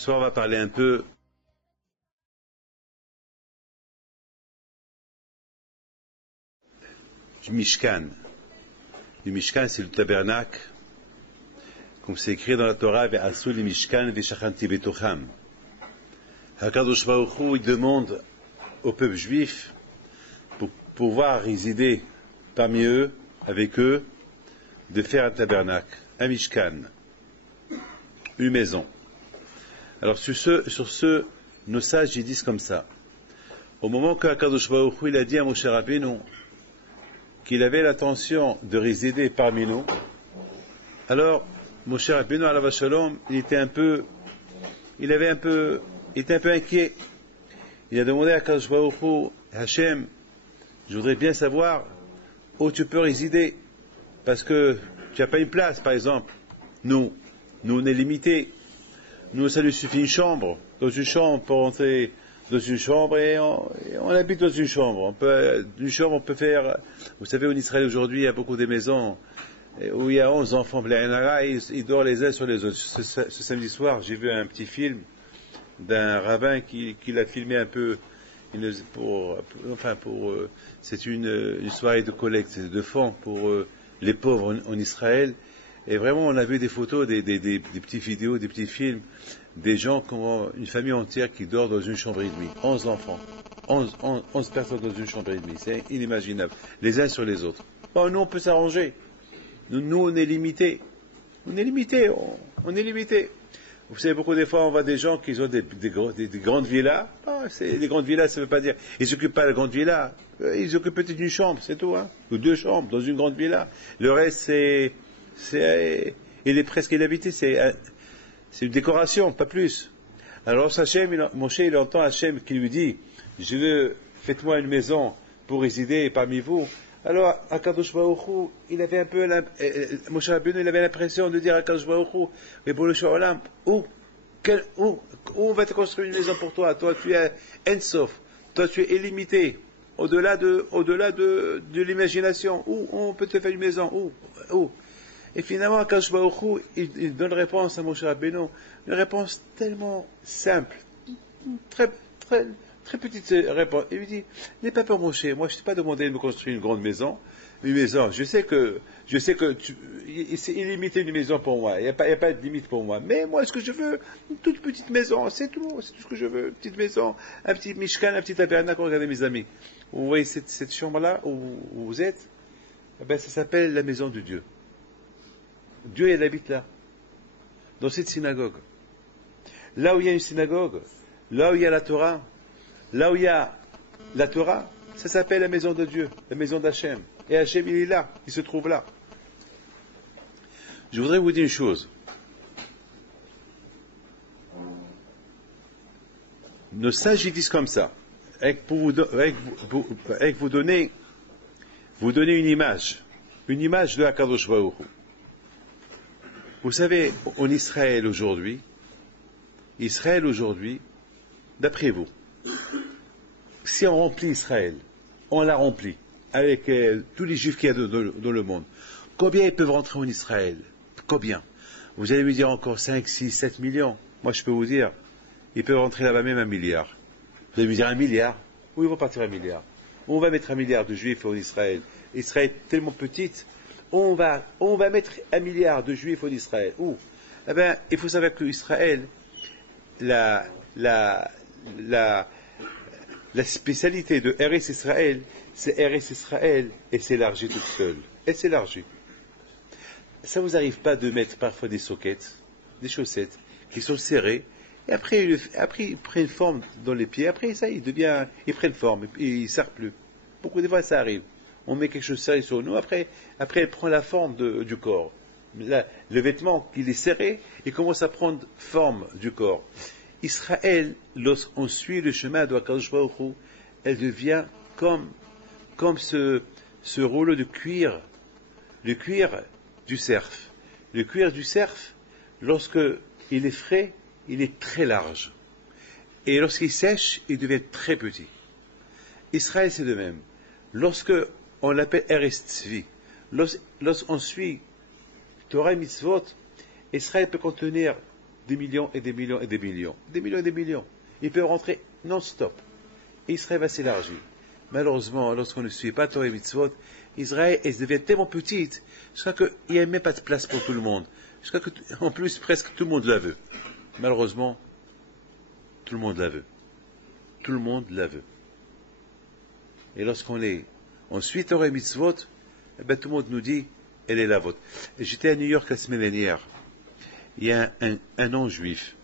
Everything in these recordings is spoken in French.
soir, on va parler un peu du Mishkan. Le Mishkan, c'est le tabernacle, comme c'est écrit dans la Torah, Ve'asu le Mishkan ve'shachanti betocham. HaKadosh Baruch Hu, il demande au peuple juif, pour pouvoir résider parmi eux, avec eux, de faire un tabernacle, un Mishkan, une maison. Alors sur ce, nos sages ils disent comme ça. Au moment que HaKadosh Baruch Hu, il a dit à Moshe Rabbeinu qu'il avait l'intention de résider parmi nous, alors Moshe Rabbeinu alav shalom, il était un peu inquiet. Il a demandé à HaKadosh Baruch Hu, Hachem, je voudrais bien savoir où tu peux résider, parce que tu n'as pas une place, par exemple. Nous on est limités. Nous, ça lui suffit une chambre. Dans une chambre, on peut rentrer dans une chambre et on habite dans une chambre. On peut faire... Vous savez, en Israël aujourd'hui, il y a beaucoup de maisons où il y a 11 enfants. Ils dorment les uns sur les autres. Ce samedi soir, j'ai vu un petit film d'un rabbin qui l'a filmé un peu c'est une soirée de collecte de fonds pour les pauvres en Israël. Et vraiment, on a vu des photos, des petites vidéos, des petits films, des gens, une famille entière qui dort dans une chambre et demie. 11 enfants. 11 personnes dans une chambre et demie. C'est inimaginable. Les uns sur les autres. Bon, nous, on peut s'arranger. Nous, on est limités. On est limités. Vous savez, beaucoup des fois, on voit des gens qui ont des grandes villas. Les grandes villas, ça ne veut pas dire... Ils s'occupent pas de la grande villa. Ils occupent peut-être une chambre, c'est tout. Ou 2 chambres dans une grande villa. Le reste, il est presque inhabité, c'est une décoration, pas plus. Alors Moshe, il entend Hachem qui lui dit, faites-moi une maison pour résider parmi vous. Alors, HaKadosh Baruch Hu, il avait un peu, Moshe Rabbeinu, il avait l'impression de dire à HaKadosh Baruch Hu, mais pour le Shalom, où on va te construire une maison pour toi? Toi, tu es Ensof, toi, tu es illimité, au-delà de l'imagination. Où on peut te faire une maison? Où? Et finalement, HaKadosh Baruch Hu, il donne réponse à Moshe Rabbeinu, une réponse tellement simple, très petite réponse. Il lui dit, n'aie pas peur Moshe, moi je ne t'ai pas demandé de me construire une grande maison, je sais que c'est illimité une maison pour moi, il n'y a pas de limite pour moi, mais moi ce que je veux, une toute petite maison, c'est tout ce que je veux, une petite maison, un petit mishkan, un petit tabernacle. Regardez mes amis, vous voyez cette chambre-là où vous êtes, ça s'appelle la maison de Dieu. Dieu, il habite là, dans cette synagogue. Là où il y a une synagogue, là où il y a la Torah, ça s'appelle la maison de Dieu, la maison d'Hachem. Et Hachem, il est là, il se trouve là. Je voudrais vous dire une chose. Nos sages, ils disent comme ça, avec vous donner une image de HaKadosh Baruch Hu. Vous savez, en Israël aujourd'hui, d'après vous, si on remplit Israël, on l'a rempli, avec tous les juifs qu'il y a dans le monde, combien ils peuvent rentrer en Israël? Combien? Vous allez me dire encore 5, 6, 7 millions. Moi, je peux vous dire, ils peuvent rentrer là-bas même 1 milliard. Vous allez me dire 1 milliard? Où ils vont partir 1 milliard? Où on va mettre 1 milliard de juifs en Israël? Israël est tellement petite. On va mettre 1 milliard de juifs en Israël. Où? Eh bien, il faut savoir que Israël, la spécialité de Eretz Israël, c'est Eretz Israël, et s'élargit toute seule. Elle s'élargit. Ça vous arrive pas de mettre parfois des soquettes, des chaussettes, qui sont serrées, et après ils prennent forme dans les pieds, après ça, ils prennent forme, et ils ne serrent plus. Beaucoup de fois, ça arrive. On met quelque chose de serré sur nous, après elle prend la forme du corps. Là, le vêtement, il est serré, il commence à prendre forme du corps. Israël, lorsqu'on suit le chemin de HaKadosh Baruch Hu, elle devient comme ce rouleau de cuir, le cuir du cerf. Le cuir du cerf, lorsque il est frais, il est très large. Et lorsqu'il sèche, il devient très petit. Israël, c'est de même. Lorsque on l'appelle Eretz Tzvi, lorsqu'on suit Torah et Mitzvot, Israël peut contenir des millions et des millions et des millions. Des millions et des millions. Ils peuvent rentrer non-stop. Et Israël va s'élargir. Malheureusement, lorsqu'on ne suit pas Torah et Mitzvot, Israël devient tellement petite, jusqu'à qu'il n'y a même pas de place pour tout le monde. Jusqu'à que, en plus, presque tout le monde la veut. Malheureusement, tout le monde la veut. Tout le monde la veut. Et lorsqu'on suit Torah et Mitzvot, eh ben, tout le monde nous dit, elle est la vôtre. J'étais à New York la semaine dernière. Il y a un non-juif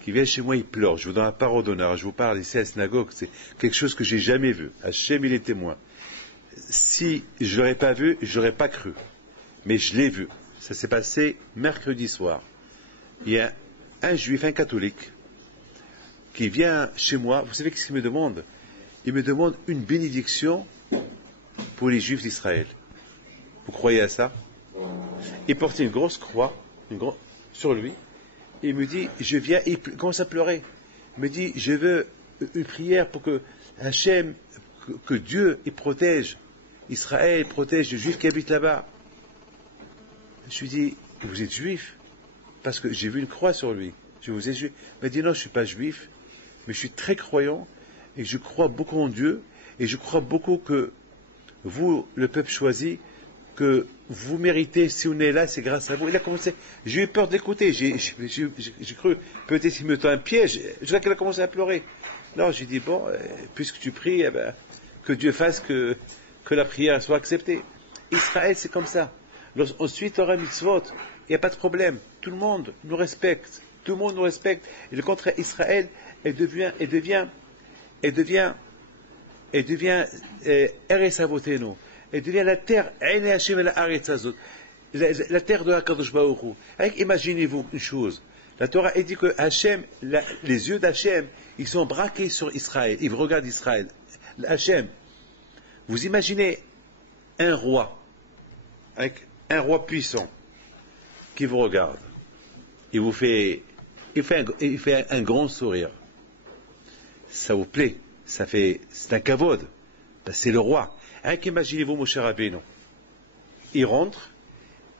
qui vient chez moi, il pleure. Je vous donne la parole d'honneur. Je vous parle ici à la synagogue. C'est quelque chose que j'ai jamais vu. Hachem, il est témoin. Si je l'aurais pas vu, je l'aurais pas cru. Mais je l'ai vu. Ça s'est passé mercredi soir. Il y a un juif, un catholique, qui vient chez moi. Vous savez qu'est-ce qu'il me demande? Il me demande une bénédiction pour les juifs d'Israël. Vous croyez à ça? Il portait une grosse croix sur lui. Il me dit, je viens, il commence à pleurer. Il me dit, je veux une prière pour que Hachem, que Dieu, il protège Israël, protège les juifs qui habitent là-bas. Je lui dis, vous êtes juif? Parce que j'ai vu une croix sur lui. Je vous ai juif. Il m'a dit, non, je ne suis pas juif, mais je suis très croyant, et je crois beaucoup en Dieu, et je crois beaucoup que vous, le peuple choisi, que vous méritez, si on est là, c'est grâce à vous. Il a commencé, j'ai eu peur d'écouter, j'ai cru, peut-être qu'il me tend un piège, je vois qu'elle a commencé à pleurer. Non, j'ai dit, bon, puisque tu pries, eh ben, que Dieu fasse que la prière soit acceptée. Israël, c'est comme ça. Lorsqu'on suit Torah Mitzvot, il n'y a pas de problème. Tout le monde nous respecte. Tout le monde nous respecte. Et le contraire, Israël, elle devient Eretz Avotenu. Elle devient la terre, la terre de HaKadosh Baruch Hu. Imaginez-vous une chose. La Torah dit que Hachem, les yeux d'Hachem, ils sont braqués sur Israël. Ils regardent Israël. Hachem, vous imaginez un roi, avec un roi puissant, qui vous regarde. Il fait un grand sourire. Ça vous plaît. C'est un kavod. C'est le roi. Imaginez-vous, mon cher Rabbeinu. Il rentre,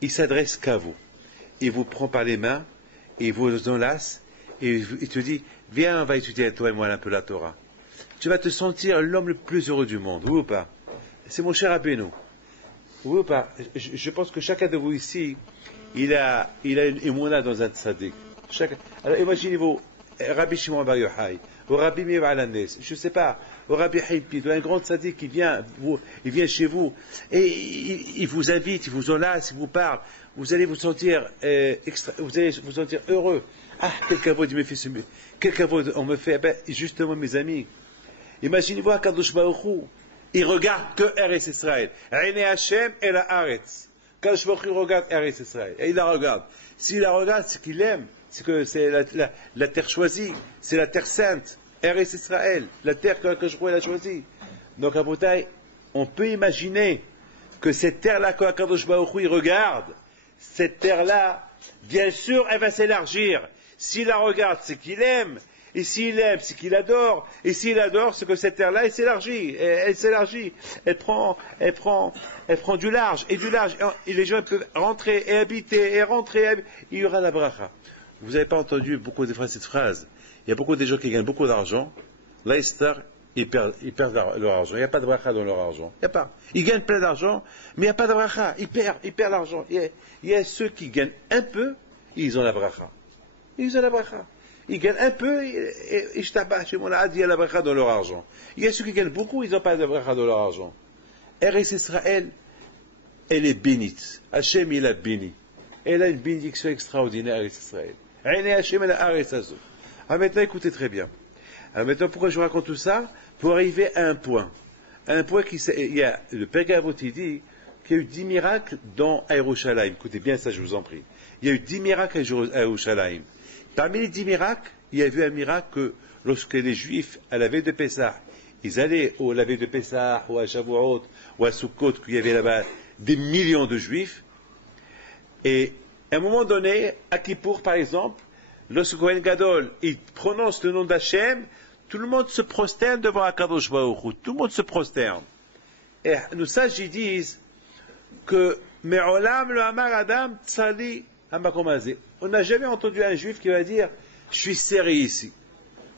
il s'adresse qu'à vous. Il vous prend par les mains, il vous enlace, et il te dit, viens, on va étudier toi et moi un peu la Torah. Tu vas te sentir l'homme le plus heureux du monde, oui ou pas? C'est mon cher Rabbeinu. Oui ou pas? Je pense que chacun de vous ici, il a une émouna dans un tzaddik. Alors imaginez-vous, Rabbi Shimon Bar Yochai, ou Rabbi Meir Alandes, je ne sais pas, ou Rabbi Haïpid, ou un grand tzaddik qui vient chez vous, et il vous invite, il vous enlace, il vous parle, vous allez vous sentir heureux. Ah, quel kavod il me fait quel kavod on me fait. Ben, justement, mes amis, imaginez-vous Kadosh Baruch Hu, il regarde que Eretz Israël. Aïné Hashem et la Haaretz. Kadosh Baruch Hu regarde Eretz Israël. Et il la regarde. S'il la regarde, c'est qu'il aime. C'est que c'est la terre choisie. C'est la terre sainte. Eretz Israël. La terre que Kadosh Baruch Hu a choisie. Donc, à Botaï, on peut imaginer que cette terre-là que Kadosh Baruch Hu il regarde, cette terre-là, bien sûr, elle va s'élargir. S'il la regarde, c'est qu'il aime. Et s'il aime, c'est qu'il adore. Et s'il adore, c'est que cette terre-là, elle s'élargit. Elle s'élargit. Elle prend du large. Et du large. Et les gens peuvent rentrer et habiter et rentrer. Il y aura la bracha. Vous n'avez pas entendu beaucoup de fois cette phrase. Il y a beaucoup de gens qui gagnent beaucoup d'argent. Leicester, ils perdent leur argent. Il n'y a pas de bracha dans leur argent. Il n'y a pas. Ils gagnent plein d'argent, mais il n'y a pas de bracha. Ils perdent l'argent. Il y a ceux qui gagnent un peu, ils ont la bracha. Ils ont la bracha. Ils gagnent un peu, et il y a la bracha dans leur argent. Il y a ceux qui gagnent beaucoup, ils n'ont pas de bracha dans leur argent. Eretz Israël, elle est bénite. Hachem, il a béni. Elle a une bénédiction extraordinaire, Eretz Israël. Hachem, elle a Eretz Azot. Alors maintenant, écoutez très bien. Alors maintenant, pourquoi je vous raconte tout ça? Pour arriver à un point. Un point il y a, le Père Gavot, il dit qu'il y a eu 10 miracles dans Yerushalayim. Écoutez bien ça, je vous en prie. Il y a eu 10 miracles à Yerushalayim. Parmi les 10 miracles, il y a eu un miracle que lorsque les Juifs, à la veille de Pessah, ils allaient à la veille de Pessah, ou à Shavuot, ou à Sukkot, qu'il y avait là-bas des millions de Juifs, et à un moment donné, à Kippour par exemple, lorsque Kohen Gadol, il prononce le nom d'Hachem, tout le monde se prosterne devant HaKadosh Baruch Hu. Tout le monde se prosterne. Et nos sages disent que Me'olam le Amar Adam Tsali Hamakom Hazeh. On n'a jamais entendu un juif qui va dire je suis serré ici.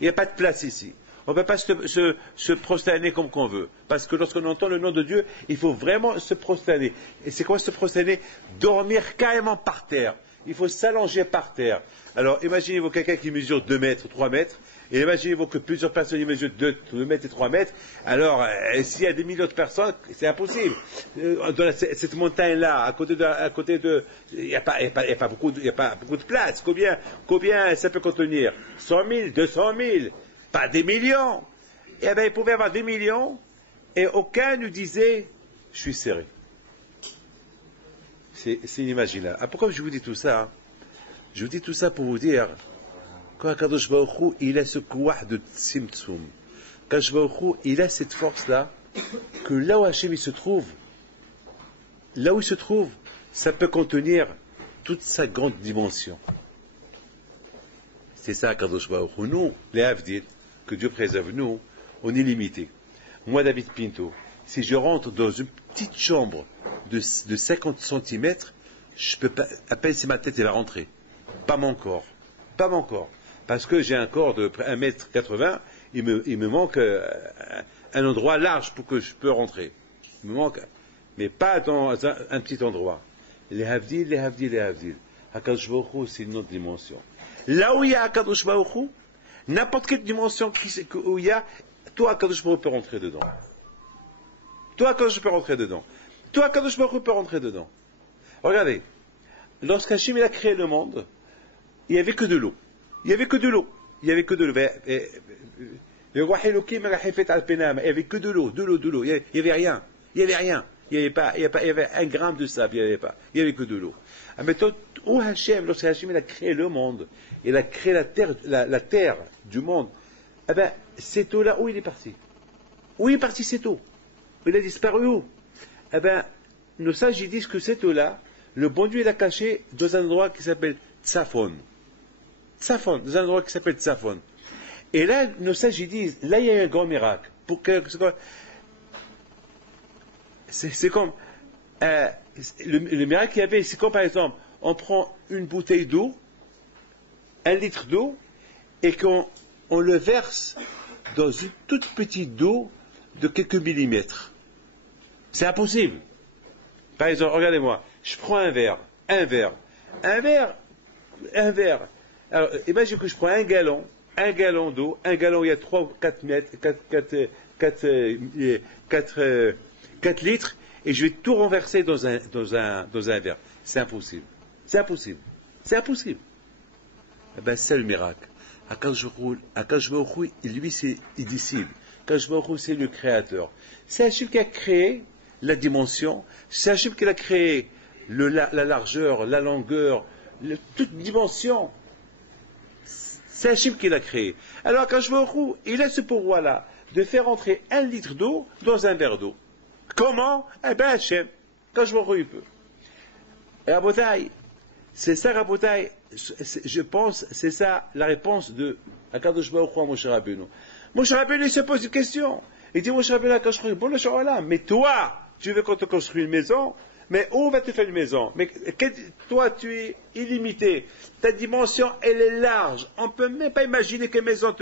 Il n'y a pas de place ici. On ne peut pas se prosterner comme qu'on veut. Parce que lorsqu'on entend le nom de Dieu, il faut vraiment se prosterner. Et c'est quoi se prosterner? Dormir carrément par terre. Il faut s'allonger par terre. Alors imaginez-vous quelqu'un qui mesure 2 mètres, 3 mètres. Et imaginez-vous que plusieurs personnes qui mesurent 2 mètres et 3 mètres. Alors, s'il y a des millions de personnes, c'est impossible. Dans cette montagne-là, à côté de, il n'y a pas beaucoup de place. Combien ça peut contenir? 100 000, 200 000, pas des millions. Eh bien, il pouvait y avoir des millions, et aucun ne disait, je suis serré. C'est inimaginable. Ah, pourquoi je vous dis tout ça? Je vous dis tout ça pour vous dire, quand Kadosh Baruch Hu, il a ce kouah de Tzimtzum, Kadosh Baruch Hu, il a cette force-là, que là où Hachem il se trouve, ça peut contenir toute sa grande dimension. C'est ça Kadosh Baruch Hu. Nous, les Havdil, que Dieu préserve, nous, on est limité. Moi, David Pinto, si je rentre dans une petite chambre de 50 cm, je peux pas, à peine si ma tête elle va rentrer. Pas mon corps. Parce que j'ai un corps de 1m80, il me manque un endroit large pour que je peux rentrer. Il me manque, mais pas dans un petit endroit. Les Havdil. Hakadosh Baruch Hu, c'est une autre dimension. Là où il y a Hakadosh Baruch Hu, n'importe quelle dimension où il y a, toi Hakadosh Baruch Hu peut rentrer dedans. Toi Hakadosh Baruch Hu peut rentrer dedans. Regardez, lorsqu'Hachem il a créé le monde, il n'y avait que de l'eau. Il n'y avait que de l'eau. Il n'y avait que de l'eau. Il n'y avait que de l'eau. Il n'y avait rien. Il n'y avait un gramme de sable. Il n'y avait que de l'eau. Maintenant, où Hachem, lorsque Hachem il a créé le monde, il a créé la terre du monde, eh bien, cette eau-là, où il est parti? Où il est parti cette eau? Il a disparu où? Eh bien, nos sages ils disent que cette eau-là, le bon Dieu l'a caché dans un endroit qui s'appelle Tsafon. Dans un endroit qui s'appelle Tsafon. Et là, nos sages ils disent, là il y a eu un grand miracle. C'est comme le miracle qu'il y avait, c'est comme par exemple, on prend une bouteille d'eau, 1 litre d'eau, et qu'on le verse dans une toute petite eau de quelques millimètres. C'est impossible. Par exemple, regardez-moi, je prends un verre. Alors, imaginez que je prends un gallon d'eau, un gallon il y a 3 ou 4 mètres, 4 litres, et je vais tout renverser dans un verre. C'est impossible. Eh bien, c'est le miracle. Akadosh Baruch Hu, lui, il décide. Akadosh Baruch Hu, c'est le créateur. C'est Hachem qui a créé la dimension. C'est Hachem qui a créé la largeur, la longueur, toute dimension. C'est Hachem qui l'a créé. Alors, Akadosh Baruch Hu, il a ce pouvoir-là de faire entrer 1 litre d'eau dans un verre d'eau. Comment? Eh bien, Hachem. Akadosh Baruch Hu, il peut. Et Rabotai, c'est ça, Rabotai, je pense, c'est ça la réponse de Akadosh Baruch Hu à Moshe Rabbeinu. Moshe Rabbeinu, il se pose une question. Il dit, Moshe Rabbeinu, mais toi, tu veux qu'on te construise une maison, mais où va te faire une maison? Mais toi, tu es illimité. Ta dimension, elle est large. On ne peut même pas imaginer quelle maison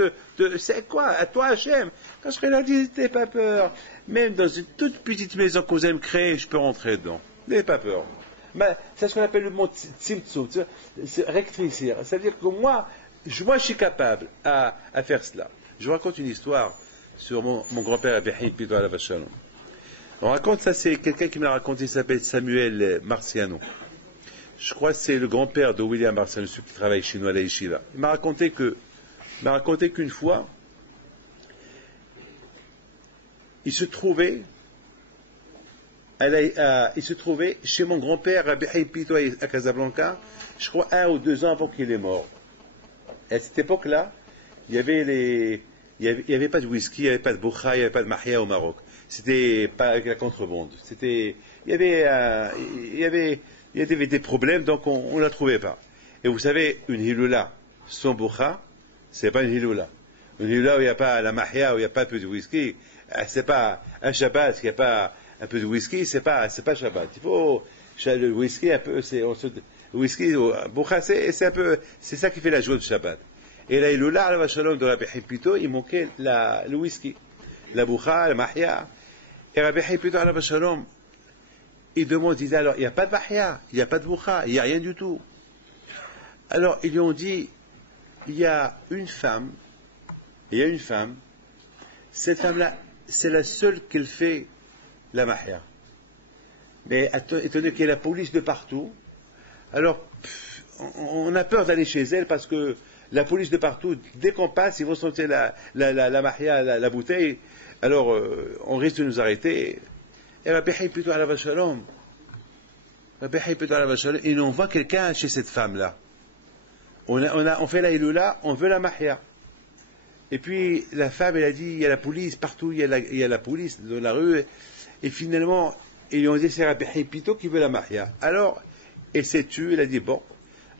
c'est quoi? À toi, Hachem. Quand je a dit, n'ayez pas peur. Même dans une toute petite maison que vous aimez créer, je peux rentrer dedans. N'ayez pas peur. Mais c'est ce qu'on appelle le mot Tzimtzum, c'est rectifier. C'est-à-dire que moi, je suis capable à faire cela. Je vous raconte une histoire sur mon grand-père Abihim Pido Alav Shalom. On raconte ça, c'est quelqu'un qui me l'a raconté, il s'appelle Samuel Marciano. Je crois que c'est le grand-père de William Marciano, celui qui travaille chez nous à la Yeshiva. Il m'a raconté qu'une fois, il se trouvait chez mon grand-père Rabbi Pito à Casablanca, je crois 1 ou 2 ans avant qu'il est mort. Et à cette époque-là, il y avait pas de whisky, il n'y avait pas de boucha, il n'y avait pas de mahia au Maroc. C'était pas avec la contrebande. Il y avait des problèmes, donc on ne la trouvait pas. Et vous savez, une hiloula sans boucha, c'est pas une hiloula. Une hiloula où il n'y a pas la mahia, où il n'y a pas un peu de whisky, c'est pas un Shabbat, il n'y a pas un peu de whisky, c'est pas Shabbat. Il faut le whisky un peu, whisky, boucha, c'est ça qui fait la joie du Shabbat. Et là, Iloula, Alav Shalom de Rabbi Haïm, il manquait le whisky, la boucha, la mahia. Et Rabbi Haïm, Alav Shalom, il demande, il dit, alors, il n'y a pas de mahia, il n'y a pas de boucha, il n'y a rien du tout. Alors, ils lui ont dit, il y a une femme, cette femme-là, c'est la seule qu'elle fait la mahia. Mais étant donné qu'il y a la police de partout, alors on a peur d'aller chez elle parce que la police de partout, dès qu'on passe, ils vont sentir la mahia, la bouteille, alors on risque de nous arrêter. Et Rabbi Haïm plutôt à la Shalom, il envoie quelqu'un chez cette femme-là. On fait la Iloula, on veut la mahia. Et puis la femme, elle a dit, il y a la police partout, il y a la police dans la rue, et finalement, ils lui ont dit, c'est Rabbi Haïm Pito qui veut la mahia. Alors, elle s'est tue, elle a dit, bon.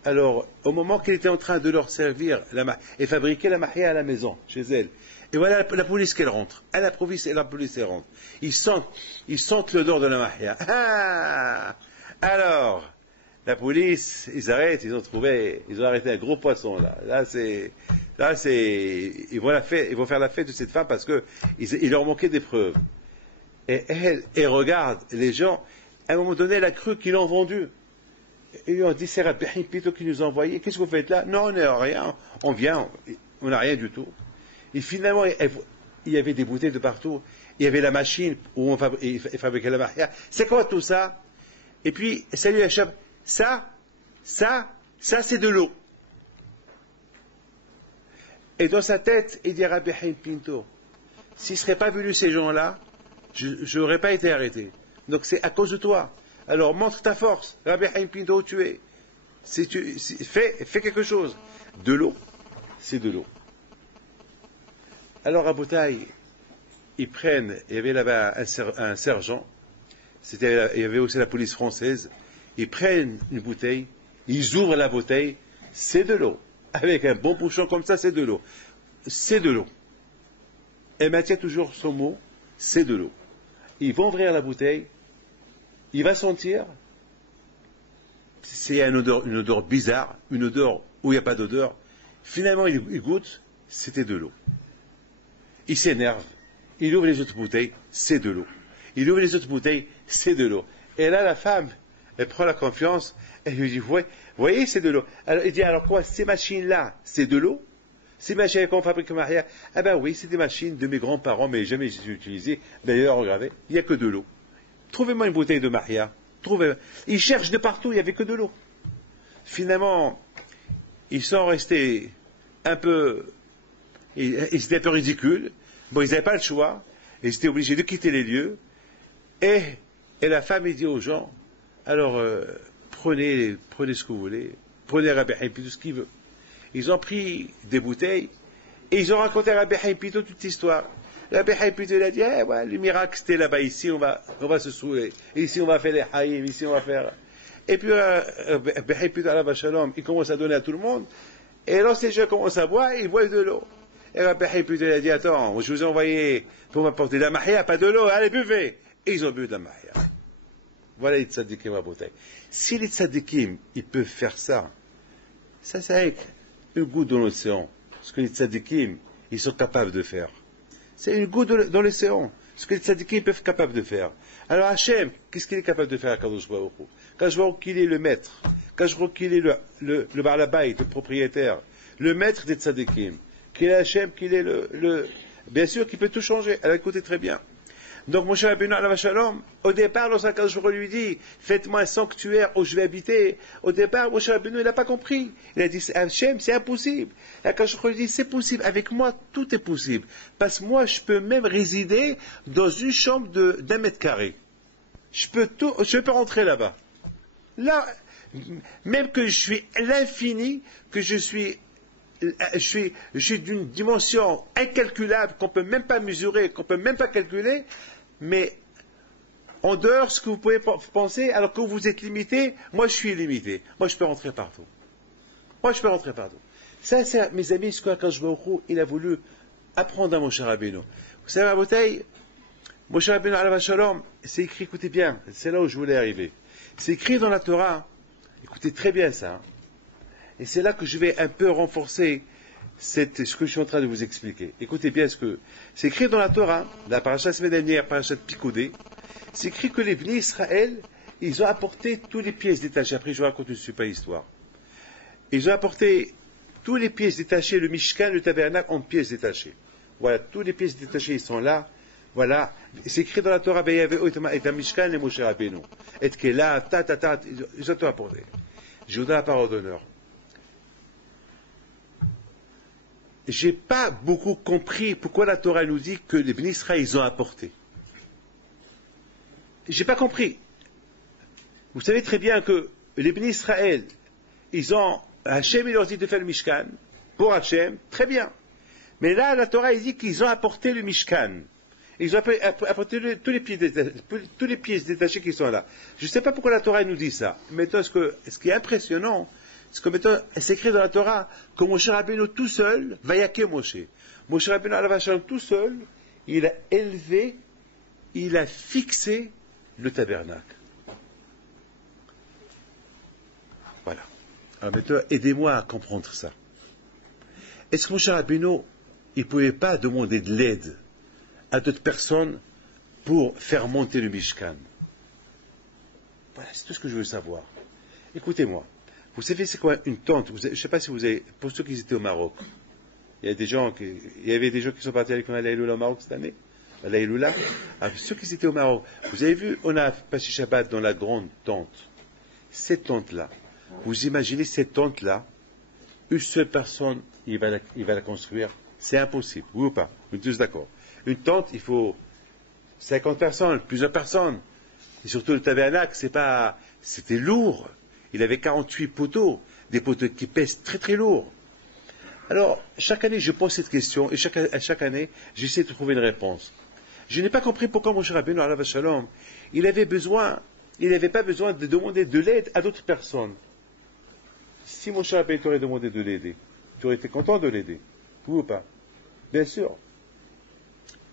Alors, au moment qu'elle était en train de leur servir la mahia, et fabriquer la mahia à la maison, chez elle, et voilà la police qu'elle rentre. À la police, elle rentre. Ils sentent l'odeur de la mahia. Ah! Alors, la police, ils arrêtent, ils ont arrêté un gros poisson, là. Ils vont faire la fête de cette femme parce que il leur manquait des preuves. Et elle regarde les gens. À un moment donné, elle a cru qu'ils l'ont vendu. Ils lui ont dit, c'est Rabbi Haïm Pito qui nous a envoyé. Qu'est-ce que vous faites là? Non, on n'a rien. On vient. On n'a rien du tout. Et finalement, il y avait des bouteilles de partout. Il y avait la machine où on fabriquait la mahia. C'est quoi tout ça? Et puis, ça lui échappe. Ça, c'est de l'eau. Et dans sa tête, il dit à Rabbi Haïm Pito, s'il ne seraient pas venus ces gens-là, je n'aurais pas été arrêté. Donc c'est à cause de toi. Alors montre ta force. Rabbi Haïm Pito, où tu es. Fais quelque chose. De l'eau, c'est de l'eau. Alors à Boutaï, ils prennent, il y avait là-bas un sergent, il y avait aussi la police française, ils prennent une bouteille, ils ouvrent la bouteille, c'est de l'eau. Avec un bon bouchon comme ça, c'est de l'eau. C'est de l'eau. Elle maintient toujours son mot, c'est de l'eau. Ils vont ouvrir la bouteille, il va sentir, c'est une odeur bizarre, une odeur où il n'y a pas d'odeur. Finalement, il goûte, c'était de l'eau. Il s'énerve, il ouvre les autres bouteilles, c'est de l'eau. Il ouvre les autres bouteilles, c'est de l'eau. Et là, la femme, elle prend la confiance, elle lui dit, ouais, voyez, c'est de l'eau. Alors, il dit, alors quoi, ces machines-là, c'est de l'eau? Ces machines qu'on fabrique Maria, ah ben oui, c'est des machines de mes grands-parents, mais jamais je les ai utilisées. D'ailleurs, regardez, il n'y a que de l'eau. Trouvez-moi une bouteille de Maria. Ils cherchent de partout, il n'y avait que de l'eau. Finalement, ils sont restés un peu, ils étaient un peu ridicules. Bon, ils n'avaient pas le choix. Ils étaient obligés de quitter les lieux. Et la femme, il dit aux gens, alors, prenez ce que vous voulez. Prenez Rabbi Haïm Pito, ce qu'il veut. Ils ont pris des bouteilles et ils ont raconté à Rabbi Haïm Pito toute l'histoire. Rabbi Haïm Pito, il a dit, ouais, le miracle c'était là-bas, ici on va se saouler. Ici on va faire les haïm, ici on va faire. Et puis Rabbi Haïm Pito, Alav Shalom, il commence à donner à tout le monde. Et lorsque les gens commencent à boire, ils boivent de l'eau. Et Rabbi Haïm Pito, il a dit, attends, je vous ai envoyé pour m'apporter de la mahia, pas de l'eau, allez buvez. Et ils ont bu de la mahia. Voilà les tzadikim à bouteille. Si les tzadikim, ils peuvent faire ça, ça c'est une goutte dans l'océan. Ce que les tzadikim, ils sont capables de faire. C'est une goutte dans l'océan. Ce que les tzadikim peuvent être capables de faire. Alors Hachem, qu'est-ce qu'il est capable de faire à Kadosh Baruch Hu? Kadosh Baruch Hu, qu'il est le maître. Kadosh Baruch Hu, qu'il est le barlabayt, le propriétaire. Le maître des tzadikim. Qu'il est Hachem, qu'il est bien sûr qu'il peut tout changer. Elle a écouté très bien. Donc, Moshe Rabbeinu alav shalom, au départ, lorsqu'un Kadosh Baruch Hu lui dit, faites-moi un sanctuaire où je vais habiter, au départ, Moshe Rabbeinu, il n'a pas compris. Il a dit, Hachem, c'est impossible. Et Kadosh Baruch Hu lui dit, c'est possible. Avec moi, tout est possible. Parce que moi, je peux même résider dans une chambre d'1 mètre carré. Je peux rentrer là-bas. Là, même que je suis l'infini, que je suis d'une dimension incalculable qu'on ne peut même pas mesurer, qu'on ne peut même pas calculer, mais en dehors de ce que vous pouvez penser, alors que vous êtes limité, moi je suis illimité. Moi je peux rentrer partout. Ça, c'est, mes amis, ce qu'Akadosh Baruch Hu, il a voulu apprendre à Moshe Rabbeinu. Vous savez, à bouteille, Moshe Rabbeinu alav shalom, c'est écrit, écoutez bien, c'est là où je voulais arriver. C'est écrit dans la Torah Écoutez très bien ça. Hein. Et c'est là que je vais un peu renforcer ce que je suis en train de vous expliquer. Écoutez bien ce que... C'est écrit dans la Torah, la paracha semaine dernière, paracha de Picodé, c'est écrit que les Bnei Israël, ils ont apporté toutes les pièces détachées. Après, je vous raconte une super histoire. Ils ont apporté toutes les pièces détachées, le Mishkan, le tabernacle, en pièces détachées. Voilà, toutes les pièces détachées, ils sont là. Voilà, c'est écrit dans la Torah, et un Mishkan, les Moshe Rabbeinu. Et que là, ils ont tout apporté. Je vous donne la parole d'honneur. J'ai pas beaucoup compris pourquoi la Torah nous dit que les Bnei Israël, ils ont apporté. J'ai pas compris. Vous savez très bien que les Bnei Israël, ils ont, Hachem, il leur dit de faire le Mishkan, pour Hachem, très bien. Mais là, la Torah, il dit qu'ils ont apporté le Mishkan. Ils ont apporté tous les pièces détachées qui sont là. Je ne sais pas pourquoi la Torah nous dit ça. Maintenant, ce qui est impressionnant, c'est que maintenant, c'est écrit dans la Torah que Moshe Rabbeinu tout seul, Vayake Moshe. Moshe Rabbeinu à la Vachalom tout seul, il a élevé, il a fixé le tabernacle. Voilà. Alors maintenant, aidez-moi à comprendre ça. Est-ce que Moshe Rabbeinu, il ne pouvait pas demander de l'aide à d'autres personnes pour faire monter le Mishkan? Voilà, c'est tout ce que je veux savoir. Écoutez-moi. Vous savez c'est quoi une tente? Je ne sais pas si vous avez, pour ceux qui étaient au Maroc, il y avait des gens qui sont partis avec nous à l'Aïloula au Maroc cette année, à l'Aïloula. Alors, ceux qui étaient au Maroc, vous avez vu, on a passé Shabbat dans la grande tente. Cette tente-là, vous imaginez cette tente-là, une seule personne, il va la construire, c'est impossible, oui ou pas? Vous êtes tous d'accord? Une tente, il faut 50 personnes, plusieurs personnes. Et surtout le tabernacle, c'était lourd. Il avait 48 poteaux, des poteaux qui pèsent très très lourd. Alors, chaque année, je pose cette question, et chaque année, j'essaie de trouver une réponse. Je n'ai pas compris pourquoi Moshe Rabbeinu, alav shalom, il n'avait pas besoin de demander de l'aide à d'autres personnes. Si Moshe Rabbeinu t'aurait demandé de l'aider, tu aurais été content de l'aider, oui ou pas? Bien sûr.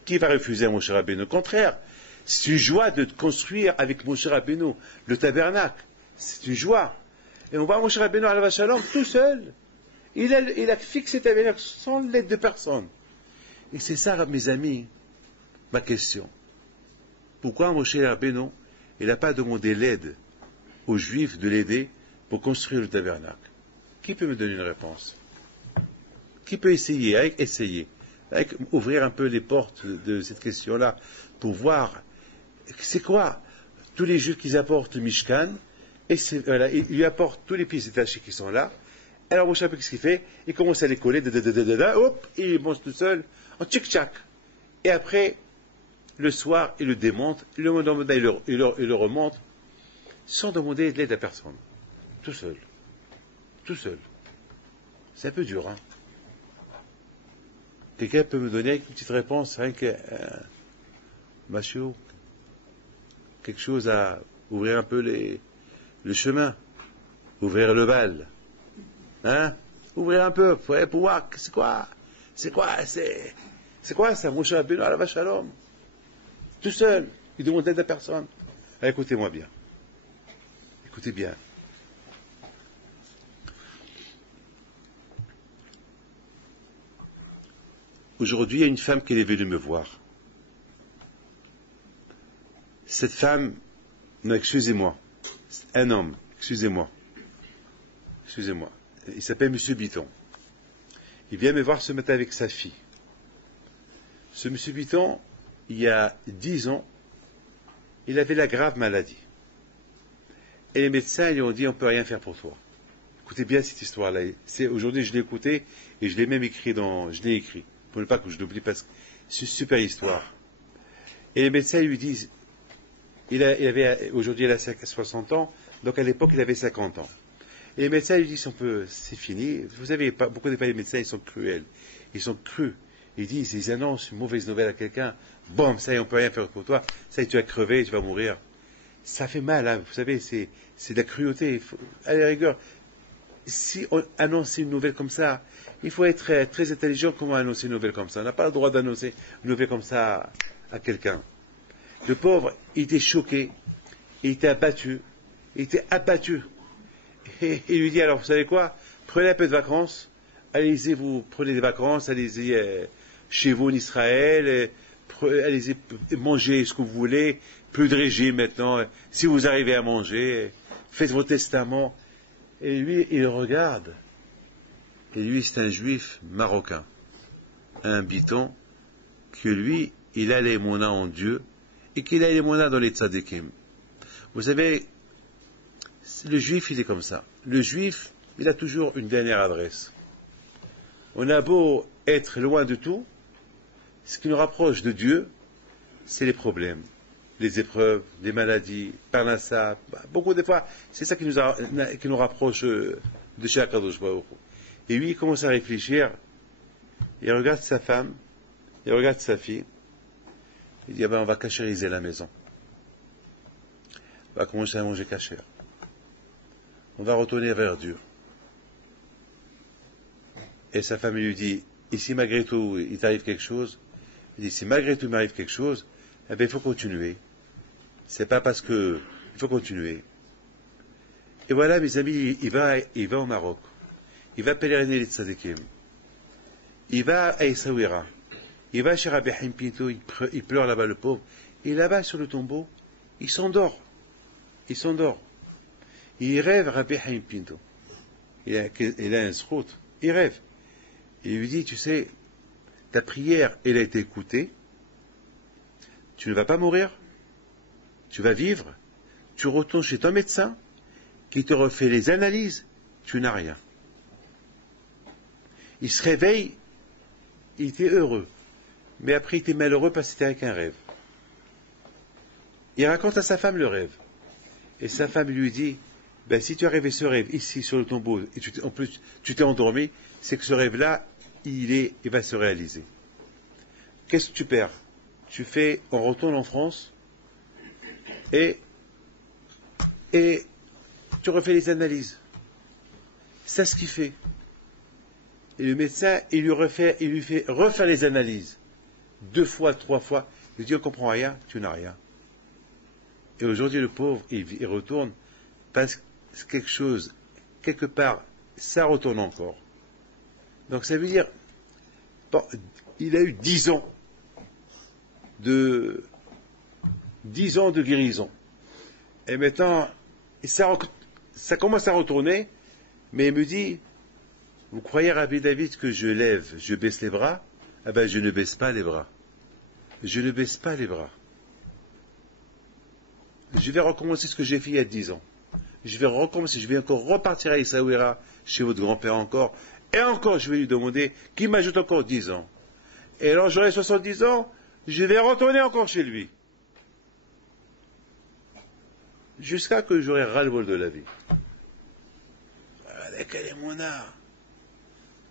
Qui va refuser à Moshe Rabbeinu? Au contraire, c'est une joie de construire avec Moshe Rabbeinu le tabernacle. C'est une joie. Et on voit Moshe Rabbeinu alav shalom tout seul. Il a fixé le tabernacle sans l'aide de personne. Et c'est ça, mes amis, ma question. Pourquoi Moshe Rabbeinu, il n'a pas demandé l'aide aux Juifs de l'aider pour construire le tabernacle? Qui peut me donner une réponse? Qui peut essayer, ouvrir un peu les portes de cette question-là pour voir, c'est quoi tous les Juifs qui apportent le Mishkan, et voilà, il lui apporte tous les pièces détachées qui sont là. Alors Moshe Rabbeinu, qu'est-ce qu'il fait? Il commence à les coller, hop, il monte tout seul, en tchic-tchac. Et après, le soir, il le démonte, il le remonte, sans demander de l'aide à personne. Tout seul. Tout seul. C'est un peu dur, hein? Quelqu'un peut me donner une petite réponse, rien que Machio, quelque chose à ouvrir un peu le chemin, ouvrir le bal, hein? Ouvrir un peu, pour voir, c'est quoi ça, Moshe Rabbeinu alav shalom, tout seul, il demande d'aide à personne. Alors, écoutez-moi bien. Écoutez bien. Aujourd'hui, il y a une femme qui est venue me voir. Cette femme, non, excusez-moi, un homme, excusez-moi, il s'appelle Monsieur Biton. Il vient me voir ce matin avec sa fille. Ce Monsieur Biton, il y a 10 ans, il avait la grave maladie. Et les médecins lui ont dit, on ne peut rien faire pour toi. Écoutez bien cette histoire-là. Aujourd'hui, je l'ai écoutée et je l'ai même écrit pour ne pas que je l'oublie, parce que c'est une super histoire. Et les médecins lui disent, aujourd'hui il a 60 ans, donc à l'époque il avait 50 ans. Et les médecins lui disent, c'est fini. Vous savez, beaucoup de médecins, ils sont cruels. Ils sont crus. Ils annoncent une mauvaise nouvelle à quelqu'un. Bon, ça y est, on peut rien faire pour toi. Ça y est, tu vas crever, tu vas mourir. Ça fait mal, hein. Vous savez, c'est de la cruauté. À la rigueur, si on annonce une nouvelle comme ça, il faut être très, très intelligent comment annoncer une nouvelle comme ça. On n'a pas le droit d'annoncer une nouvelle comme ça à quelqu'un. Le pauvre, il était choqué, il était abattu, Et il lui dit, alors, vous savez quoi? Prenez un peu de vacances. Allez-y, vous prenez des vacances, allez-y chez vous en Israël. Allez-y, mangez ce que vous voulez. Plus de régime maintenant. Si vous arrivez à manger, faites vos testaments. Et lui, il regarde. Et lui, c'est un juif marocain. Un biton. Que lui, il a les mona en Dieu. Et qu'il a les mona dans les tzadikim. Vous savez, le juif, il est comme ça. Le juif, il a toujours une dernière adresse. On a beau être loin de tout, ce qui nous rapproche de Dieu, c'est les problèmes, les épreuves, les maladies, parnassa. Beaucoup de fois, c'est ça qui nous rapproche de chez Akadosh Baruch Hu. Et lui, il commence à réfléchir, il regarde sa femme, il regarde sa fille, il dit, on va cachériser la maison. On va commencer à manger cachère. On va retourner vers Dieu. Et sa femme lui dit, et si malgré tout il t'arrive quelque chose, il dit, si malgré tout il m'arrive quelque chose, eh bien il faut continuer. C'est pas parce que, il faut continuer. Et voilà, mes amis, il va au Maroc. Il va pèleriner les tzadikim. Il va à Essaouira. Il va chez Rabbi Haim Pinto, il pleure là-bas le pauvre. Et là-bas sur le tombeau, il s'endort. Il s'endort. Il rêve Rabbi Haim Pinto. Il a un srout. Il rêve. Il lui dit, tu sais, ta prière, elle a été écoutée. Tu ne vas pas mourir. Tu vas vivre. Tu retournes chez ton médecin qui te refait les analyses. Tu n'as rien. Il se réveille. Il était heureux. Mais après, il était malheureux parce que c'était avec un rêve. Il raconte à sa femme le rêve. Et sa femme lui dit, ben, si tu as rêvé ce rêve ici sur le tombeau, et en plus tu t'es endormi, c'est que ce rêve-là, il va se réaliser. Qu'est-ce que tu perds? On retourne en France, et tu refais les analyses. C'est ce qu'il fait. Et le médecin, il lui fait refaire les analyses. 2 fois, 3 fois. Il dit, on ne comprend rien, tu n'as rien. Et aujourd'hui, le pauvre, il retourne parce que quelque chose, quelque part, ça retourne encore. Donc ça veut dire, bon, il a eu 10 ans de guérison. Et maintenant, ça commence à retourner, mais il me dit, vous croyez, Rabbi David, que je baisse les bras? Ah ben, je ne baisse pas les bras. Je ne baisse pas les bras. Je vais recommencer ce que j'ai fait il y a 10 ans. Je vais recommencer, je vais encore repartir à Essaouira, chez votre grand-père encore, et encore je vais lui demander qu'il m'ajoute encore 10 ans. Et alors j'aurai 70 ans, je vais retourner encore chez lui. Jusqu'à que j'aurai ras-le-bol de la vie. Voilà, quel est mon art.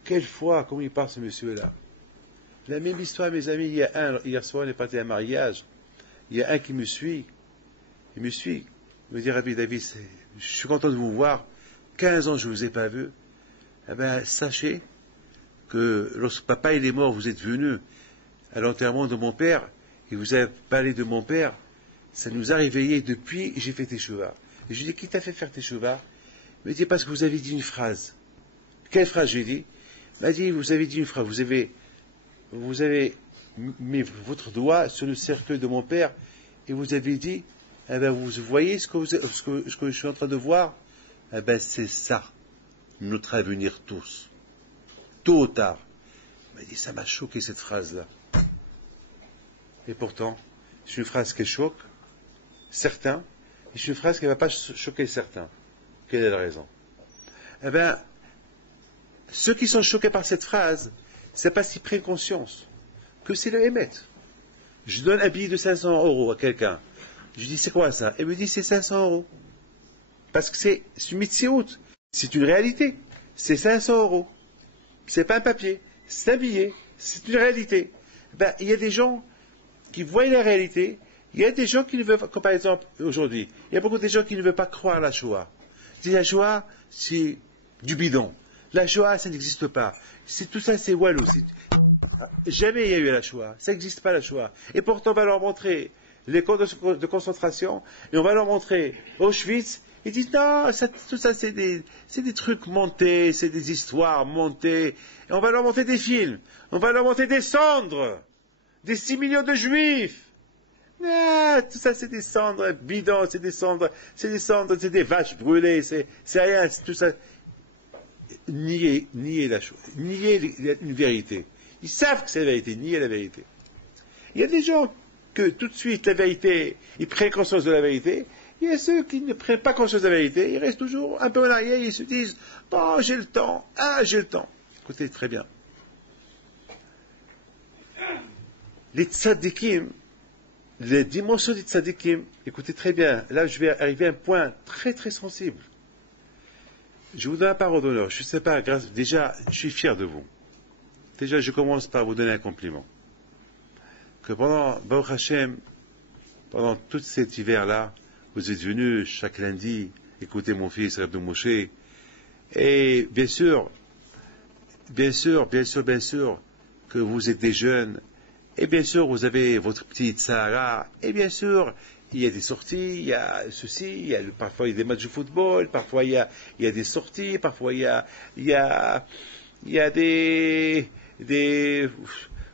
Quelle foi, comment il parle ce monsieur-là. La même histoire, mes amis, hier soir, on est parti à un mariage. Il y a un qui me suit. Il me suit. Il me dit, Rabbi David, je suis content de vous voir. 15 ans, je ne vous ai pas vu. Eh bien, sachez que lorsque papa il est mort, vous êtes venu à l'enterrement de mon père, et vous avez parlé de mon père. Ça nous a réveillés depuis, j'ai fait teshuva. Et je lui dis, qui t'a fait faire teshuva? Il me dit, parce que vous avez dit une phrase. Quelle phrase j'ai dit? Il m'a dit, vous avez dit une phrase. Vous avez mis votre doigt sur le cercueil de mon père, et vous avez dit, eh ben, vous voyez ce que je suis en train de voir? Eh ben, c'est ça, notre avenir tous. Tôt ou tard. Il m'a dit, ça m'a choqué cette phrase-là. Et pourtant, c'est une phrase qui choque certains, et c'est une phrase qui ne va pas choquer certains. Quelle est la raison? Eh bien, ceux qui sont choqués par cette phrase, c'est parce qu'ils prennent conscience que c'est le Hémet. Je donne un billet de 500 € à quelqu'un. Je dis, c'est quoi ça? Il me dit, c'est 500 €. Parce que c'est une mitziout. C'est une réalité. C'est 500 €. C'est pas un papier. C'est un billet. C'est une réalité. Ben, il y a des gens qui voient la réalité. Il y a des gens qui ne veulent pas, comme par exemple, aujourd'hui, il y a beaucoup de gens qui ne veulent pas croire à la Shoah. La Shoah, c'est du bidon. La Shoah, ça n'existe pas. Tout ça, c'est walou. Jamais il y a eu la Shoah. Ça n'existe pas la Shoah. Et pourtant, on va leur montrer les camps de concentration, et on va leur montrer Auschwitz, Ils disent non, tout ça c'est des trucs montés, c'est des histoires montées. Et on va leur monter des films, on va leur monter des cendres, des 6 millions de juifs. Ah, tout ça c'est des cendres bidons, c'est des vaches brûlées, c'est rien, c'est tout ça. Nier la chose, nier une vérité. Ils savent que c'est la vérité, nier la vérité. Il y a des gens que tout de suite la vérité, ils prennent conscience de la vérité. Il y a ceux qui ne prennent pas conscience de la vérité, ils restent toujours un peu en arrière, ils se disent « Bon, j'ai le temps, j'ai le temps ». Écoutez, très bien. Les tzadikim, les dimensions des tzadikim, écoutez très bien, là je vais arriver à un point très très sensible. Je vous donne la parole d'honneur, je ne sais pas, déjà, je suis fier de vous. Déjà, je commence par vous donner un compliment. Que pendant, Baruch Hashem, pendant tout cet hiver-là, vous êtes venus chaque lundi écouter mon fils Rabbi Moshe, et bien sûr, que vous êtes des jeunes, et bien sûr, vous avez votre petite Sahara, et bien sûr, il y a des sorties, il y a ceci, parfois il y a des matchs de football, parfois il y a des sorties, parfois il y a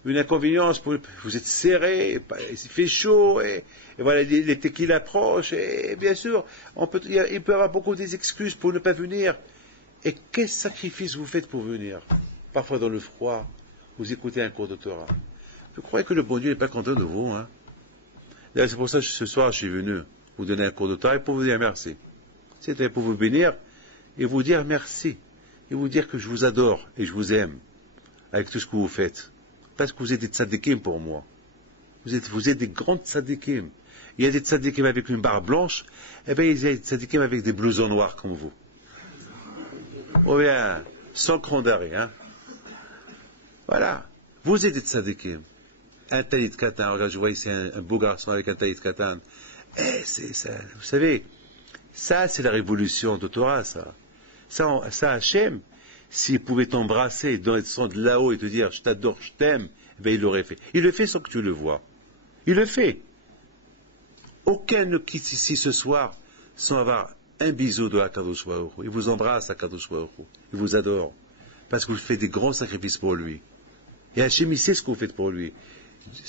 une inconvénience, vous êtes serré, il fait chaud, et voilà, l'été qui approche, et bien sûr, il peut y avoir beaucoup d'excuses pour ne pas venir. Et quel sacrifice vous faites pour venir? Parfois dans le froid, vous écoutez un cours de Torah. Vous croyez que le bon Dieu n'est pas content de vous, hein? D'ailleurs, c'est pour ça que ce soir, je suis venu vous donner un cours de Torah et pour vous dire merci. C'était pour vous bénir et vous dire merci. Et vous dire que je vous adore et je vous aime avec tout ce que vous faites. Parce que vous êtes des tzadikim pour moi. Vous êtes des grands tzadikim. Il y a des tzadikim avec une barbe blanche, et bien il y a des tzadikim avec des blousons noirs comme vous. Ou bien, sans cran d'arrêt, hein. Voilà. Vous êtes des tzadikim. Un talit katan, regarde, je vois ici un beau garçon avec un talit katan. C'est ça, vous savez, ça c'est la révolution de Torah, ça. Ça, Hachem, s'il pouvait t'embrasser, descendre de là-haut et te dire je t'adore, je t'aime, eh bien il l'aurait fait. Il le fait sans que tu le vois. Il le fait. Aucun ne quitte ici ce soir sans avoir un bisou de Akadosh Baruch Hu. Il vous embrasse, Akadosh Baruch Hu. Il vous adore. Parce que vous faites des grands sacrifices pour lui. Et Hachem, il sait ce que vous faites pour lui.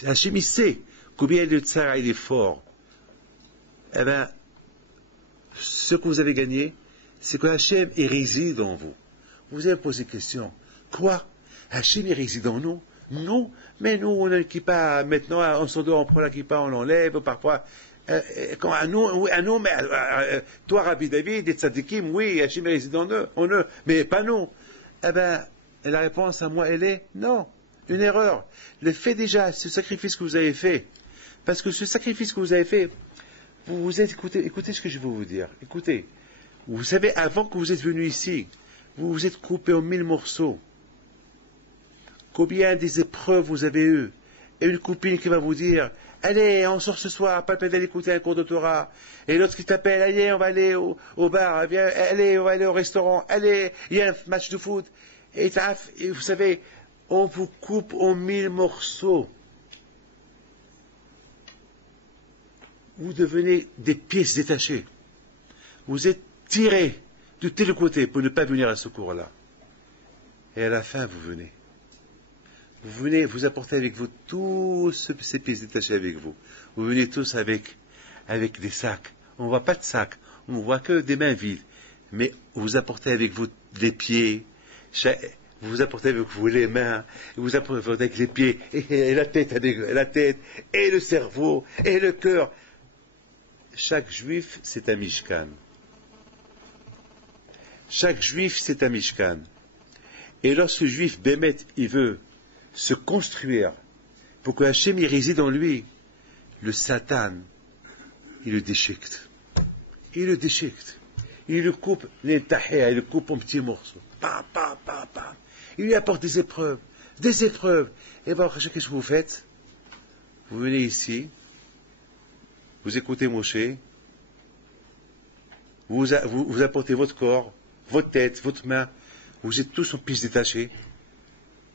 Hachem, il sait combien le tsar, il est fort. Eh bien, ce que vous avez gagné, c'est que Hachem, il réside en vous. Vous avez posé question. Quoi? Hachem, il réside en nous? Non. Mais nous, on a une kippa, maintenant, on s'endort, on prend la kippa, on l'enlève, parfois. Toi, Rabbi David, et tzadikim, oui, Hachem réside en eux, mais pas nous. Eh bien, la réponse à moi, elle est non. Une erreur. Le fait déjà, ce sacrifice que vous avez fait, parce que ce sacrifice que vous avez fait, écoutez ce que je veux vous dire. Écoutez, vous savez, avant que vous êtes venu ici, vous vous êtes coupé en 1000 morceaux. Combien des épreuves vous avez eues? Et une copine qui va vous dire, allez, on sort ce soir, pas d'aller écouter un cours de Torah. Et l'autre qui t'appelle, allez, on va aller au bar, viens, allez, on va aller au restaurant, allez, il y a un match de foot. Et vous savez, on vous coupe en 1000 morceaux. Vous devenez des pièces détachées. Vous êtes tirés de tous les côtés pour ne pas venir à ce cours-là. Et à la fin, vous venez. Vous venez, vous apportez avec vous tous ces pièces détachées avec vous. Vous venez tous avec des sacs. On ne voit pas de sacs, on ne voit que des mains vides. Mais vous apportez avec vous les pieds, vous apportez avec vous les mains, vous apportez avec les pieds, et la tête, et le cerveau, et le cœur. Chaque juif, c'est un mishkan. Chaque juif, c'est un mishkan. Et lorsque le juif, Bémet, il veut se construire pour que Hachem y réside en lui, le Satan, il le déchiquette. Il le déchiquette. Il le coupe, il le coupe en petits morceaux. Pam, pam, pam, pam. Il lui apporte des épreuves. Et bien, qu'est-ce que vous faites? Vous venez ici, vous écoutez Moshe, vous apportez votre corps, votre tête, votre main, vous êtes tous en pièces détachées.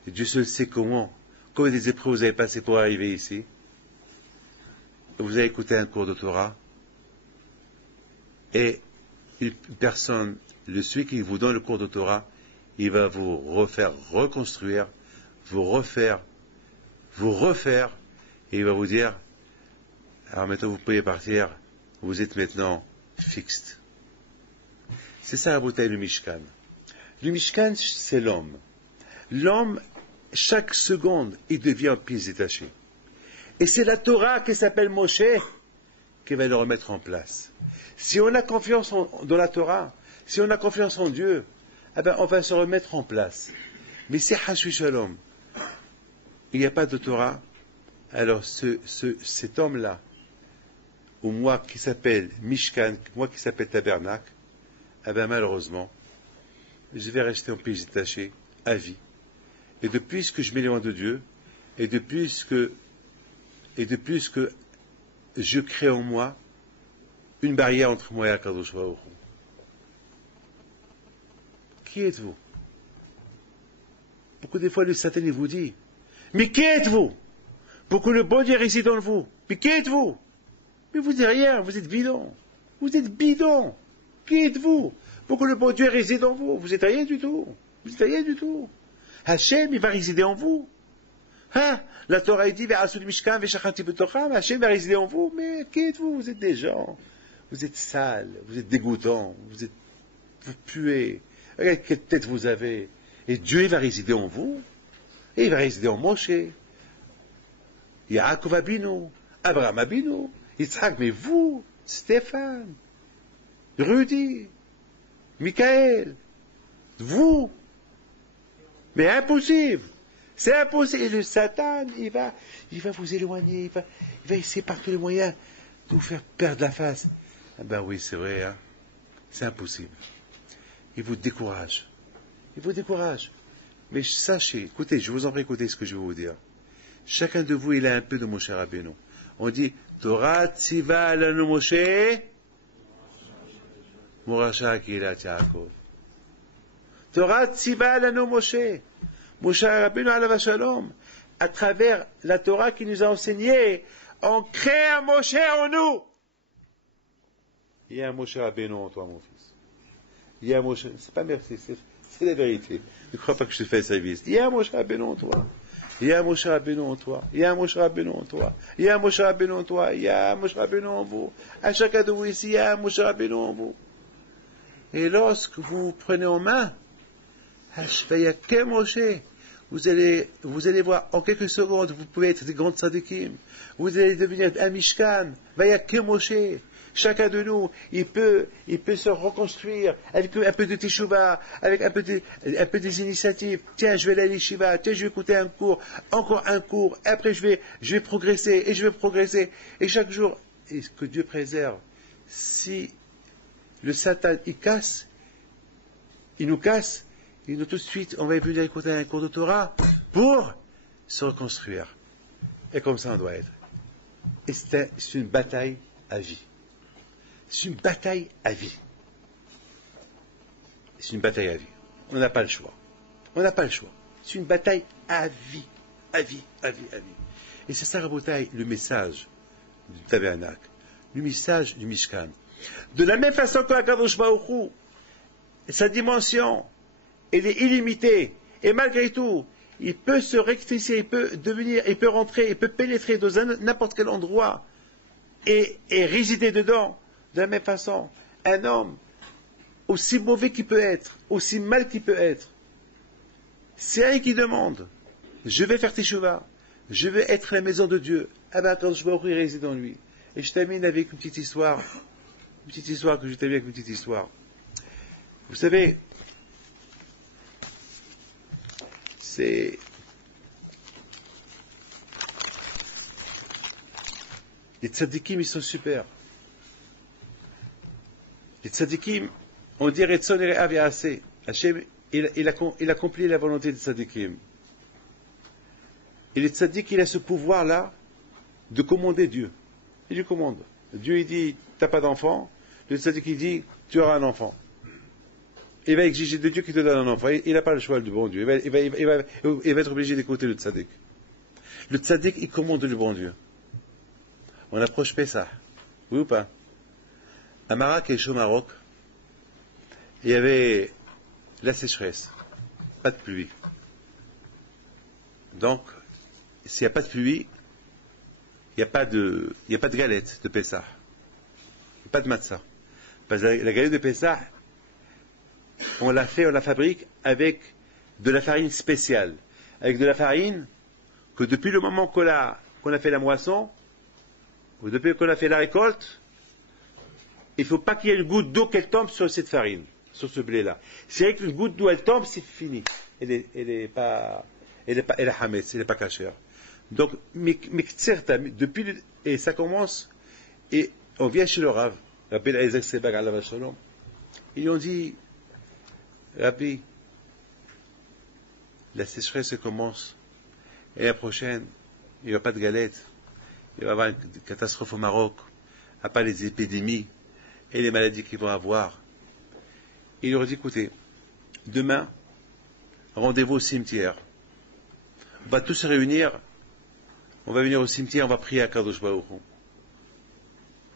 Et Dieu seul sait combien des épreuves vous avez passé pour arriver ici. Vous avez écouté un cours de Torah. Et une personne, celui qui vous donne le cours de Torah, il va vous refaire reconstruire, vous refaire, et il va vous dire, alors maintenant vous pouvez partir, vous êtes maintenant fixe. C'est ça la bouteille du Mishkan. Le Mishkan, c'est l'homme. L'homme, chaque seconde, il devient en pièces détachées. Et c'est la Torah qui s'appelle Moshe qui va le remettre en place. Si on a confiance dans la Torah, si on a confiance en Dieu, eh ben on va se remettre en place. Mais si Hashui Shalom, il n'y a pas de Torah, alors cet homme-là, ou moi qui s'appelle Mishkan, moi qui s'appelle Tabernacle, eh ben malheureusement, je vais rester en pièces détachées à vie. Et depuis que je m'éloigne de Dieu, et depuis que je crée en moi une barrière entre moi et Akadosh Baruch Hu. Qui êtes-vous? Beaucoup de fois, le Satan vous dit, mais qui êtes-vous? Pour que le bon Dieu réside en vous. Mais qui êtes-vous? Mais vous n'êtes rien, vous êtes bidon. Vous êtes bidon. Qui êtes-vous? Pour que le bon Dieu réside en vous. Vous n'êtes rien du tout. Vous n'êtes rien du tout. Hachem, il va résider en vous. Hein? La Torah dit, Hachem va résider en vous. Mais qui êtes-vous? Vous êtes des gens. Vous êtes sales. Vous êtes dégoûtants. Vous puez. Regardez quelle tête vous avez. Et Dieu, il va résider en vous. Et il va résider en Moshe. Yaakov Abinu. Abraham Abinu. Yitzhak, mais vous, Stéphane, Rudy, Michael, vous, mais impossible, c'est impossible. Et le Satan, il va vous éloigner, il va essayer par tous les moyens de vous faire perdre la face. Ah ben oui, c'est vrai, hein? C'est impossible. Il vous décourage. Mais sachez, écoutez, je vous en prie, écoutez ce que je vais vous dire. Chacun de vous, il a un peu de Moshe Rabbeinu. On dit, Torah tziva lanu Moshe, Morasha Kilat Yaakov. Torah tziva lanu Moshe. Moshe Rabbeinu alav shalom. À travers la Torah qui nous a enseigné, on crée un Moshe en nous. Il y a un Moshe Rabbeinu en toi, mon fils. Il y a un Moshe, c'est pas merci, c'est la vérité. Ne crois pas que je te fais service. Il y a un Moshe Rabbeinu en toi. Il y a un Moshe Rabbeinu en toi. Il y a un Moshe Rabbeinu en toi. Il y a un Moshe Rabbeinu en toi. Il y a un Moshe Rabbeinu en vous. À chacun de vous ici, il y a un Moshe Rabbeinu en vous. Et lorsque vous prenez en main, il y a qu'un Moshe. Vous allez voir, en quelques secondes, vous pouvez être des grands tzadikim. Vous allez devenir un Mishkan. Il y a qu'un Moshe. Chacun de nous, il peut se reconstruire avec un peu de teshuva, avec un peu des initiatives. Tiens, je vais aller à l'yeshiva, tiens, je vais écouter un cours, encore un cours, après je vais progresser, et je vais progresser. Et chaque jour, et que Dieu préserve, si le Satan, il nous casse, et nous tout de suite, on va venir écouter un cours de Torah pour se reconstruire. Et comme ça, on doit être. Et c'est une bataille à vie. C'est une bataille à vie. C'est une bataille à vie. On n'a pas le choix. C'est une bataille à vie. À vie. Et c'est ça, Rabotai, le message du Tabernacle. Le message du Mishkan. De la même façon que Akadosh Baruch Hu, sa dimension, elle est illimitée. Et malgré tout, il peut se rectifier, il peut rentrer, il peut pénétrer dans n'importe quel endroit et résider dedans. De la même façon, un homme, aussi mauvais qu'il peut être, aussi mal qu'il peut être, c'est un qui demande, je vais faire teshuva, je vais être la maison de Dieu. Ah ben, quand je vais ouvrir, il réside en lui. Et je termine avec une petite histoire que je termine avec une petite histoire. Vous savez, les tzadikim, ils sont super. Les tzadikim, on dit Retzon Ere'av Ya'aseh. Hachem, il accomplit la volonté des tzadikim. Et le tzadik, il a ce pouvoir-là de commander Dieu. Il lui commande. Dieu, il dit, t'as pas d'enfant. Le tzadik, il dit, tu auras un enfant. Il va exiger de Dieu qu'il te donne un enfant. Il n'a pas le choix du bon Dieu. Il va être obligé d'écouter le tzadik. Le tzadik, il commande le bon Dieu. On approche Pessah. Oui ou pas? À Marrakech, au Maroc, il y avait la sécheresse, pas de pluie. Donc, s'il n'y a pas de pluie, il n'y a pas de galette de Pessah. Il n'y a pas de matzah. Parce que la galette de Pessah, on la fabrique avec de la farine spéciale. Avec de la farine que depuis le moment qu'on a fait la moisson, ou depuis qu'on a fait la récolte, il ne faut pas qu'il y ait une goutte d'eau qui tombe sur cette farine, sur ce blé-là. Si avec une goutte d'eau elle tombe, c'est fini. Elle est hametz, elle n'est pas cachère. Donc, et ça commence, et on vient chez le Rav, Rabbi Eliezer Sebag alav shalom. Ils lui ont dit, Rabbi, la sécheresse commence, et la prochaine, il n'y aura pas de galettes, il va y avoir une catastrophe au Maroc, à part les épidémies et les maladies qu'ils vont avoir. Il leur dit, écoutez, demain, rendez-vous au cimetière. On va tous se réunir, on va venir au cimetière, on va prier à Kadosh Baruch Hu.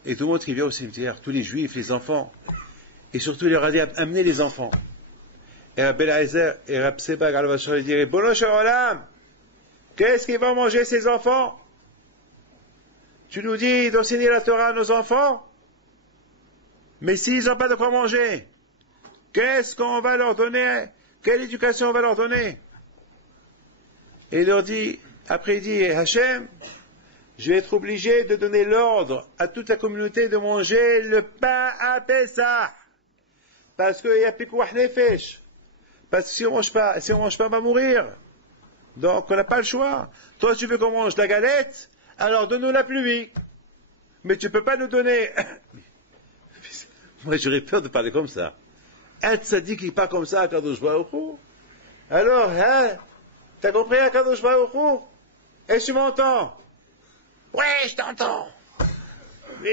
Et tout le monde qui vient au cimetière, tous les juifs, les enfants, et surtout il leur a dit, amenez les enfants. Et Rabbi Eliezer et Rabbi Sebag alav shalom ils diraient, Bono shel olam, qu'est-ce qu'ils vont manger ces enfants? Tu nous dis d'enseigner la Torah à nos enfants, mais s'ils n'ont pas de quoi manger, qu'est-ce qu'on va leur donner? Quelle éducation on va leur donner? Et il leur dit, après il dit, Hachem, je vais être obligé de donner l'ordre à toute la communauté de manger le pain à Pessah. Parce qu'il y a pikouach nefesh. Parce que si on mange pas, on va mourir. Donc on n'a pas le choix. Toi tu veux qu'on mange la galette, alors donne-nous la pluie. Mais tu peux pas nous donner. Moi j'aurais peur de parler comme ça. Un tzaddik qui parle comme ça à Kadosh Baruch Hu. Alors, hein, t'as compris à Kadosh Baruch Hu? Est-ce que tu m'entends? Oui, je t'entends. Oui,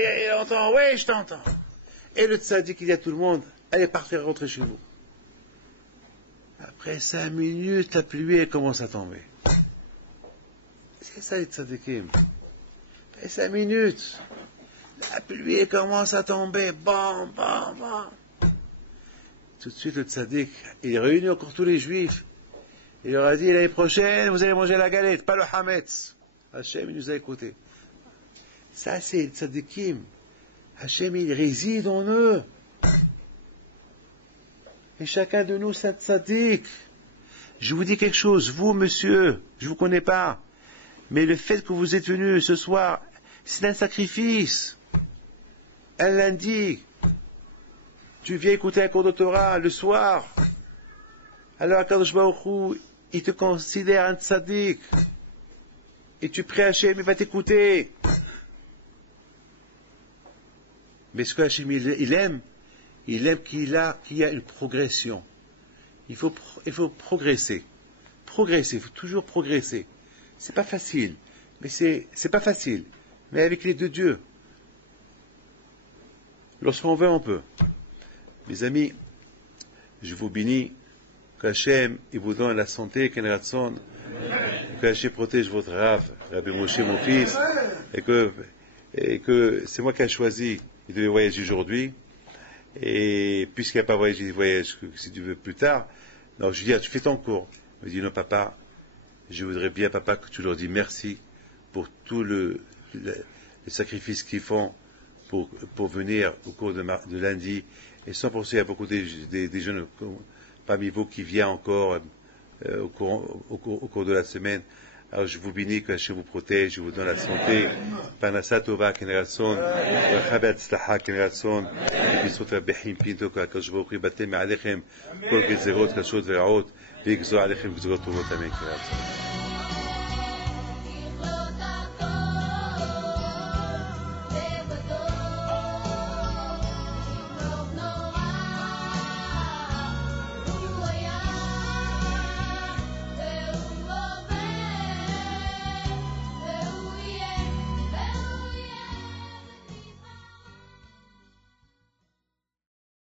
je t'entends. Et le tzaddik il dit à tout le monde, allez partir, rentrer chez vous. Après 5 minutes, la pluie elle commence à tomber. C'est ça les tzaddikim. Après 5 minutes, la pluie elle commence à tomber. Bam, bam, bam. Tout de suite le tzaddik, il réunit encore tous les juifs. Il leur a dit, l'année prochaine, vous allez manger la galette, pas le hametz. Hachem, il nous a écoutés. Ça, c'est le tzaddikim. Hachem, il réside en eux. Et chacun de nous, c'est un tzaddik. Je vous dis quelque chose, vous, monsieur, je vous connais pas. Mais le fait que vous êtes venu ce soir, c'est un sacrifice. Un lundi. Tu viens écouter un cours de Torah le soir. Alors, Kadosh Baruch Hu, il te considère un tzaddik. Et tu pries Hachem, il va t'écouter. Mais ce que Hachem, il aime qu'il y a une progression. Il faut progresser. Progresser, il faut toujours progresser. C'est pas facile. Mais c'est pas facile. Mais avec l'aide de Dieu. Lorsqu'on veut, on peut. Mes amis, je vous bénis. Qu'Hachem, il vous donne la santé, que Hachem protège votre Rav, Rabbi Moshe, mon fils, et que c'est moi qui ai choisi. Il devait voyager aujourd'hui, et puisqu'il n'a pas voyagé, il voyage, si tu veux, plus tard. Donc je lui dis, tu fais ton cours. Il me dit, non, papa, je voudrais bien, papa, que tu leur dis merci pour tout le sacrifice qu'ils font pour venir au cours de lundi. Et sans penser à beaucoup des jeunes parmi vous qui viennent encore au cours de la semaine. Alors je vous bénis, que Hachem vous protège, je vous donne la santé. Parnassa tova kenratson, ורחבי הצלחה kenratson, ובזכות רבי חיים פינטו, הקדוש ברוך הוא יבטל מעליכם כל גזרות קשות ורעות, ויגזור עליכם גזרות טובות, אמן.